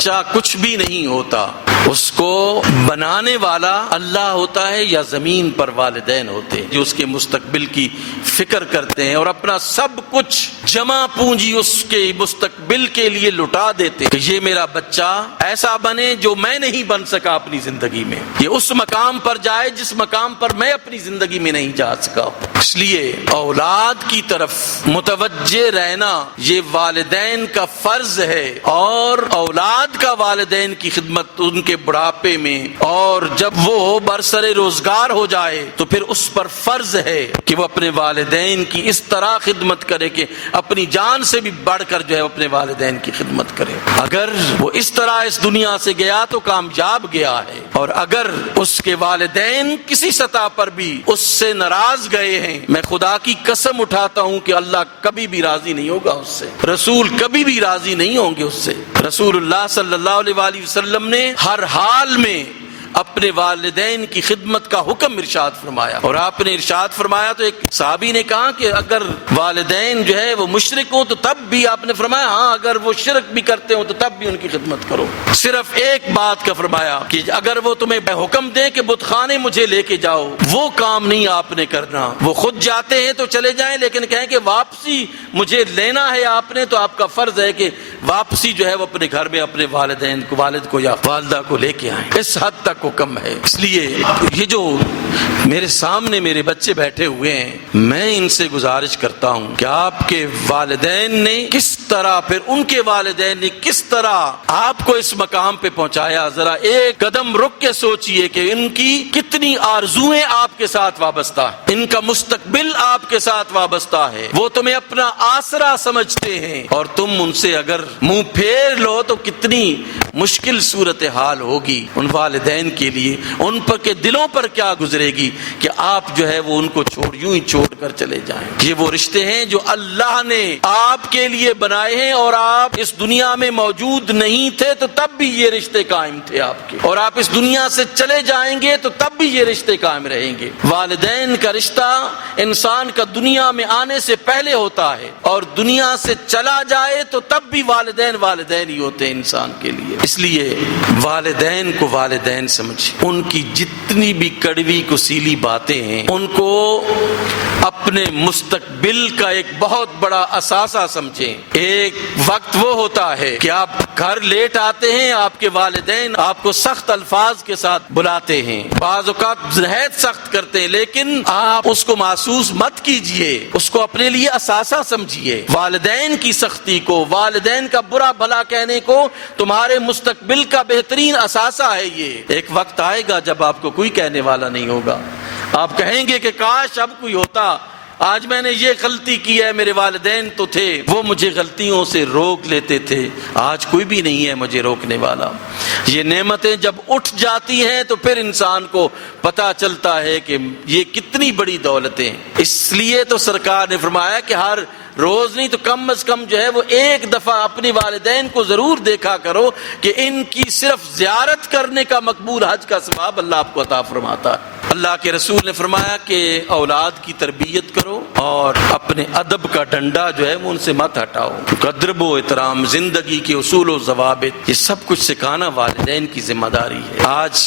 بچہ کچھ بھی نہیں ہوتا، اس کو بنانے والا اللہ ہوتا ہے یا زمین پر والدین ہوتے ہیں جو اس کے مستقبل کی فکر کرتے ہیں اور اپنا سب کچھ جمع پونجی اس کے مستقبل کے لیے لٹا دیتے ہیں کہ یہ میرا بچہ ایسا بنے جو میں نہیں بن سکا اپنی زندگی میں، یہ اس مقام پر جائے جس مقام پر میں اپنی زندگی میں نہیں جا سکا۔ اس لیے اولاد کی طرف متوجہ رہنا یہ والدین کا فرض ہے، اور اولاد کا والدین کی خدمت ان کے بڑھاپے میں اور جب وہ برسر روزگار ہو جائے تو پھر اس پر فرض ہے کہ وہ اپنے والدین کی اس طرح خدمت کرے کہ اپنی جان سے بھی بڑھ کر جو ہے اپنے والدین کی خدمت کرے۔ اگر وہ اس طرح اس دنیا سے گیا تو کامیاب گیا ہے، اور اگر اس کے والدین کسی سطح پر بھی اس سے ناراض گئے ہیں، میں خدا کی قسم اٹھاتا ہوں کہ اللہ کبھی بھی راضی نہیں ہوگا اس سے، رسول کبھی بھی راضی نہیں ہوں گے اس سے۔ رسول اللہ صلی اللہ علیہ وآلہ وسلم نے ہر حال میں اپنے والدین کی خدمت کا حکم ارشاد فرمایا، اور آپ نے ارشاد فرمایا تو ایک صحابی نے کہا کہ اگر والدین جو ہے وہ مشرک ہوں تو تب بھی، آپ نے فرمایا ہاں اگر وہ شرک بھی کرتے ہوں تو تب بھی ان کی خدمت کرو۔ صرف ایک بات کا فرمایا کہ اگر وہ تمہیں حکم دیں کہ بت خانے مجھے لے کے جاؤ، وہ کام نہیں آپ نے کرنا، وہ خود جاتے ہیں تو چلے جائیں، لیکن کہیں کہ واپسی مجھے لینا ہے آپ نے، تو آپ کا فرض ہے کہ واپسی جو ہے وہ اپنے گھر میں اپنے والدین کو، والد کو یا والدہ کو لے کے آئیں۔ اس حد تک حکم ہے۔ اس لیے یہ جو میرے سامنے میرے بچے بیٹھے ہوئے ہیں، میں ان سے گزارش کرتا ہوں کہ آپ کے والدین نے کس طرح، پھر ان کے والدین نے کس طرح آپ کو اس مقام پہ پہنچایا، ذرا ایک قدم رک کے سوچئے کہ ان کی کتنی آرزویں آپ کے ساتھ وابستہ ہیں، ان کا مستقبل آپ کے ساتھ وابستہ ہے، وہ تمہیں اپنا آسرا سمجھتے ہیں، اور تم ان سے اگر منہ پھیر لو تو کتنی مشکل صورتحال ہوگی ان والدین کے لیے، ان پر کے دلوں پر کیا گزرے گی کہ آپ جو ہے وہ ان کو یوں ہی چھوڑ کر چلے جائیں۔ یہ وہ رشتے ہیں جو اللہ نے آپ کے لیے بنائے ہیں، اور آپ اس دنیا میں موجود نہیں تھے تو تب بھی یہ رشتے قائم تھے آپ کے، اور آپ اس دنیا سے چلے جائیں گے تو تب بھی یہ رشتے قائم رہیں گے۔ والدین کا رشتہ انسان کا دنیا میں آنے سے پہلے ہوتا ہے، اور دنیا سے چلا جائے تو تب بھی والدین والدین ہی ہوتے ہیں انسان کے لیے۔ اس لیے والدین کو والدین سمجھیں، ان کی جتنی بھی کڑوی کسیلی باتیں ہیں ان کو اپنے مستقبل کا ایک بہت بڑا اثاثہ سمجھیں۔ ایک وقت وہ ہوتا ہے کہ آپ گھر لیٹ آتے ہیں، آپ کے والدین آپ کو سخت الفاظ کے ساتھ بلاتے ہیں، بعض اوقات نہایت سخت کرتے ہیں، لیکن آپ اس کو محسوس مت کیجئے، اس کو اپنے لیے اثاثہ سمجھیے۔ والدین کی سختی کو، والدین کا برا بھلا کہنے کو تمہارے مستقبل کا بہترین اثاثہ ہے۔ یہ ایک وقت آئے گا جب آپ کو کوئی کہنے والا نہیں ہوگا، آپ کہیں گے کہ کاش اب کوئی ہوتا، آج میں نے یہ غلطی کی ہے، میرے والدین تو تھے وہ مجھے غلطیوں سے روک لیتے تھے، آج کوئی بھی نہیں ہے مجھے روکنے والا۔ یہ نعمتیں جب اٹھ جاتی ہیں تو پھر انسان کو پتہ چلتا ہے کہ یہ کتنی بڑی دولتیں۔ اس لیے تو سرکار نے فرمایا کہ ہر روز نہیں تو کم از کم جو ہے وہ ایک دفعہ اپنے والدین کو ضرور دیکھا کرو کہ ان کی صرف زیارت کرنے کا مقبول حج کا ثواب اللہ آپ کو عطا فرماتا ہے۔ اللہ کے رسول نے فرمایا کہ اولاد کی تربیت کرو اور اپنے ادب کا ڈنڈا جو ہے وہ ان سے مت ہٹاؤ۔ ادب و احترام، زندگی کے اصول و ضوابط، یہ سب کچھ سکھانا والدین کی ذمہ داری ہے۔ آج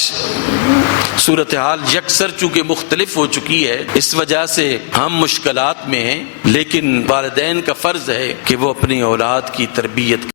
صورتحال یکسر چونکہ مختلف ہو چکی ہے، اس وجہ سے ہم مشکلات میں ہیں، لیکن والدین کا فرض ہے کہ وہ اپنی اولاد کی تربیت